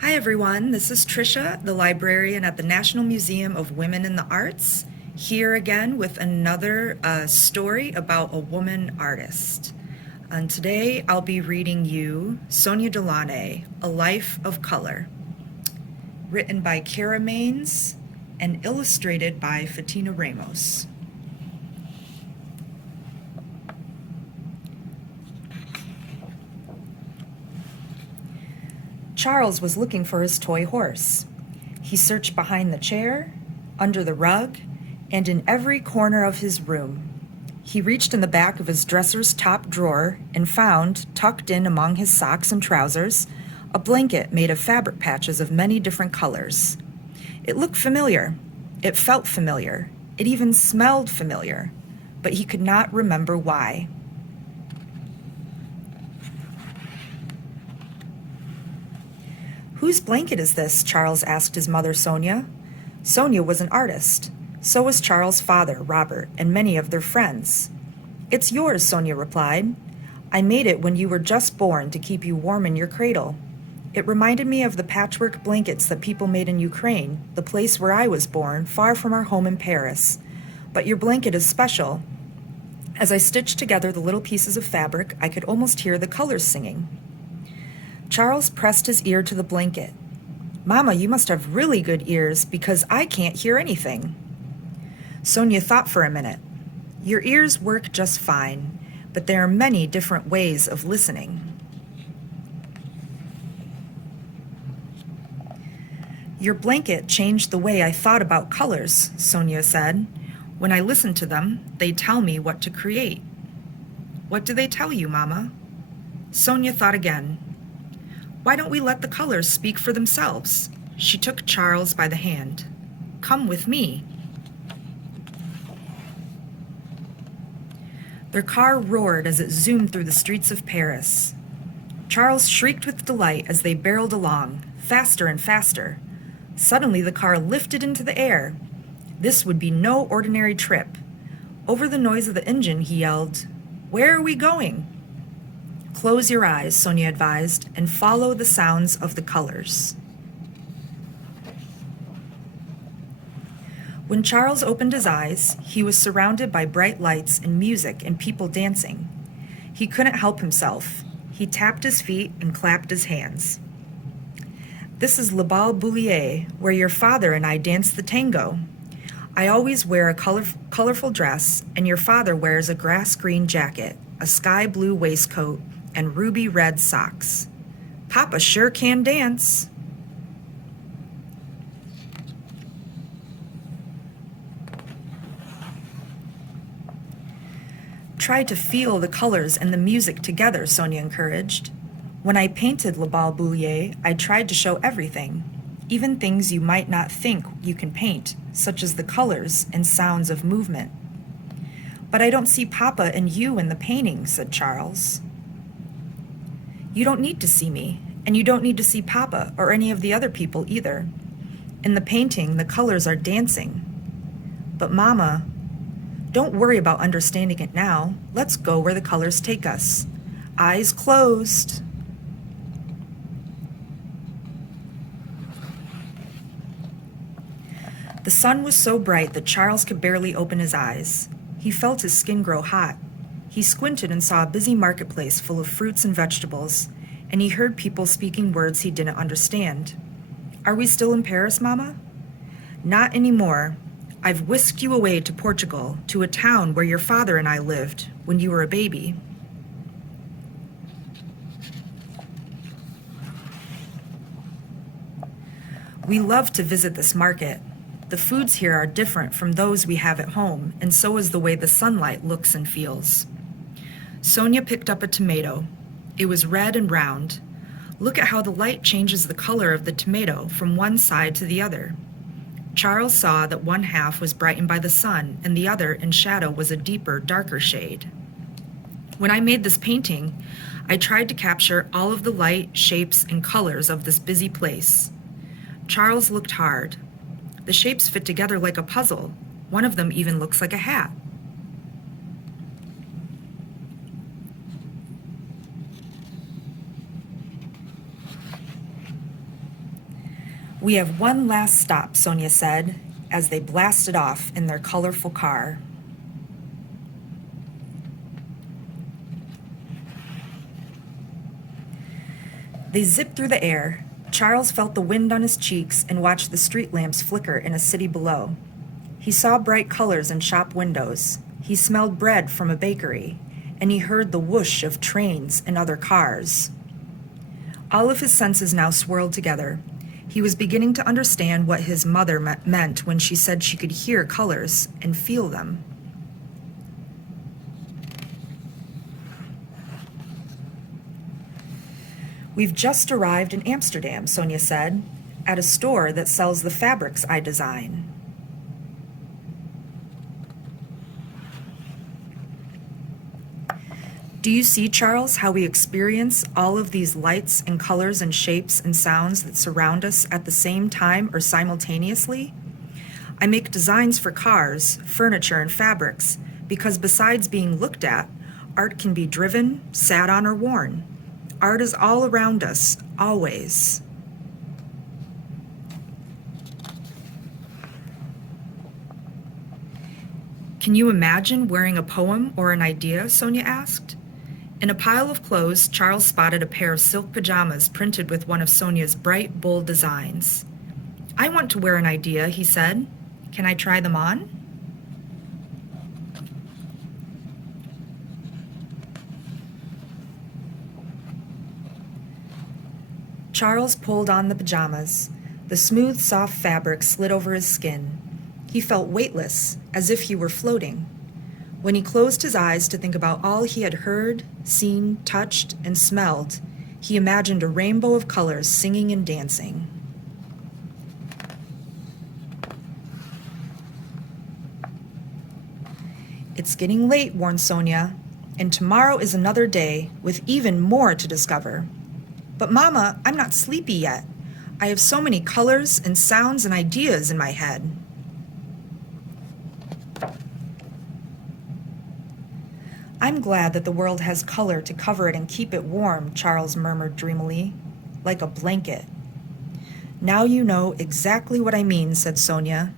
Hi everyone, this is Trisha, the librarian at the National Museum of Women in the Arts, here again with another story about a woman artist. And today I'll be reading you Sonia Delaunay, A Life of Color, written by Kara Maines and illustrated by Fatina Ramos. Charles was looking for his toy horse. He searched behind the chair, under the rug, and in every corner of his room. He reached in the back of his dresser's top drawer and found, tucked in among his socks and trousers, a blanket made of fabric patches of many different colors. It looked familiar. It felt familiar. It even smelled familiar, but he could not remember why. "Whose blanket is this?" Charles asked his mother, Sonia. Sonia was an artist. So was Charles' father, Robert, and many of their friends. "It's yours," Sonia replied. "I made it when you were just born to keep you warm in your cradle. It reminded me of the patchwork blankets that people made in Ukraine, the place where I was born, far from our home in Paris. But your blanket is special. As I stitched together the little pieces of fabric, I could almost hear the colors singing." Charles pressed his ear to the blanket. "Mama, you must have really good ears because I can't hear anything." Sonia thought for a minute. "Your ears work just fine, but there are many different ways of listening." "Your blanket changed the way I thought about colors," Sonia said. "When I listen to them, they tell me what to create." "What do they tell you, Mama?" Sonia thought again. "Why don't we let the colors speak for themselves?" She took Charles by the hand. "Come with me." Their car roared as it zoomed through the streets of Paris. Charles shrieked with delight as they barreled along, faster and faster. Suddenly the car lifted into the air. This would be no ordinary trip. Over the noise of the engine, he yelled, "Where are we going?" "Close your eyes," Sonia advised, "and follow the sounds of the colors." When Charles opened his eyes, he was surrounded by bright lights and music and people dancing. He couldn't help himself. He tapped his feet and clapped his hands. "This is Le Bal Bullier, where your father and I danced the tango. I always wear a colorful dress, and your father wears a grass-green jacket, a sky-blue waistcoat, and ruby-red socks. Papa sure can dance." "Try to feel the colors and the music together," Sonia encouraged. "When I painted Le Bal Bullier, I tried to show everything, even things you might not think you can paint, such as the colors and sounds of movement." "But I don't see Papa and you in the painting," said Charles. "You don't need to see me, and you don't need to see Papa or any of the other people either. In the painting, the colors are dancing." "But Mama, don't worry about understanding it now. Let's go where the colors take us. Eyes closed." The sun was so bright that Charles could barely open his eyes. He felt his skin grow hot. He squinted and saw a busy marketplace full of fruits and vegetables, and he heard people speaking words he didn't understand. "Are we still in Paris, Mama?" "Not anymore. I've whisked you away to Portugal, to a town where your father and I lived when you were a baby." "We love to visit this market. The foods here are different from those we have at home, and so is the way the sunlight looks and feels." Sonia picked up a tomato. It was red and round. "Look at how the light changes the color of the tomato from one side to the other." Charles saw that one half was brightened by the sun and the other in shadow was a deeper, darker shade. "When I made this painting, I tried to capture all of the light, shapes, and colors of this busy place." Charles looked hard. "The shapes fit together like a puzzle. One of them even looks like a hat." We have one last stop, Sonia said, as they blasted off in their colorful car. They zipped through the air. Charles felt the wind on his cheeks and watched the street lamps flicker in a city below. He saw bright colors in shop windows. He smelled bread from a bakery, and he heard the whoosh of trains and other cars. All of his senses now swirled together. He was beginning to understand what his mother meant when she said she could hear colors and feel them. We've just arrived in Amsterdam, Sonia said, at a store that sells the fabrics I design. Do you see, Charles, how we experience all of these lights and colors and shapes and sounds that surround us at the same time or simultaneously? I make designs for cars, furniture, and fabrics because besides being looked at, art can be driven, sat on, or worn. Art is all around us, always. Can you imagine wearing a poem or an idea? Sonia asked. In a pile of clothes, Charles spotted a pair of silk pajamas printed with one of Sonia's bright, bold designs. I want to wear an idea, he said. Can I try them on? Charles pulled on the pajamas. The smooth, soft fabric slid over his skin. He felt weightless, as if he were floating. When he closed his eyes to think about all he had heard, seen, touched, and smelled, he imagined a rainbow of colors singing and dancing. It's getting late, warned Sonia, and tomorrow is another day with even more to discover. But Mama, I'm not sleepy yet. I have so many colors and sounds and ideas in my head. I'm glad that the world has color to cover it and keep it warm, Charles murmured dreamily, like a blanket. Now you know exactly what I mean, said Sonia,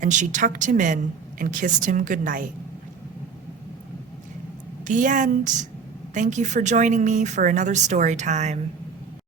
and she tucked him in and kissed him goodnight. The end. Thank you for joining me for another story time.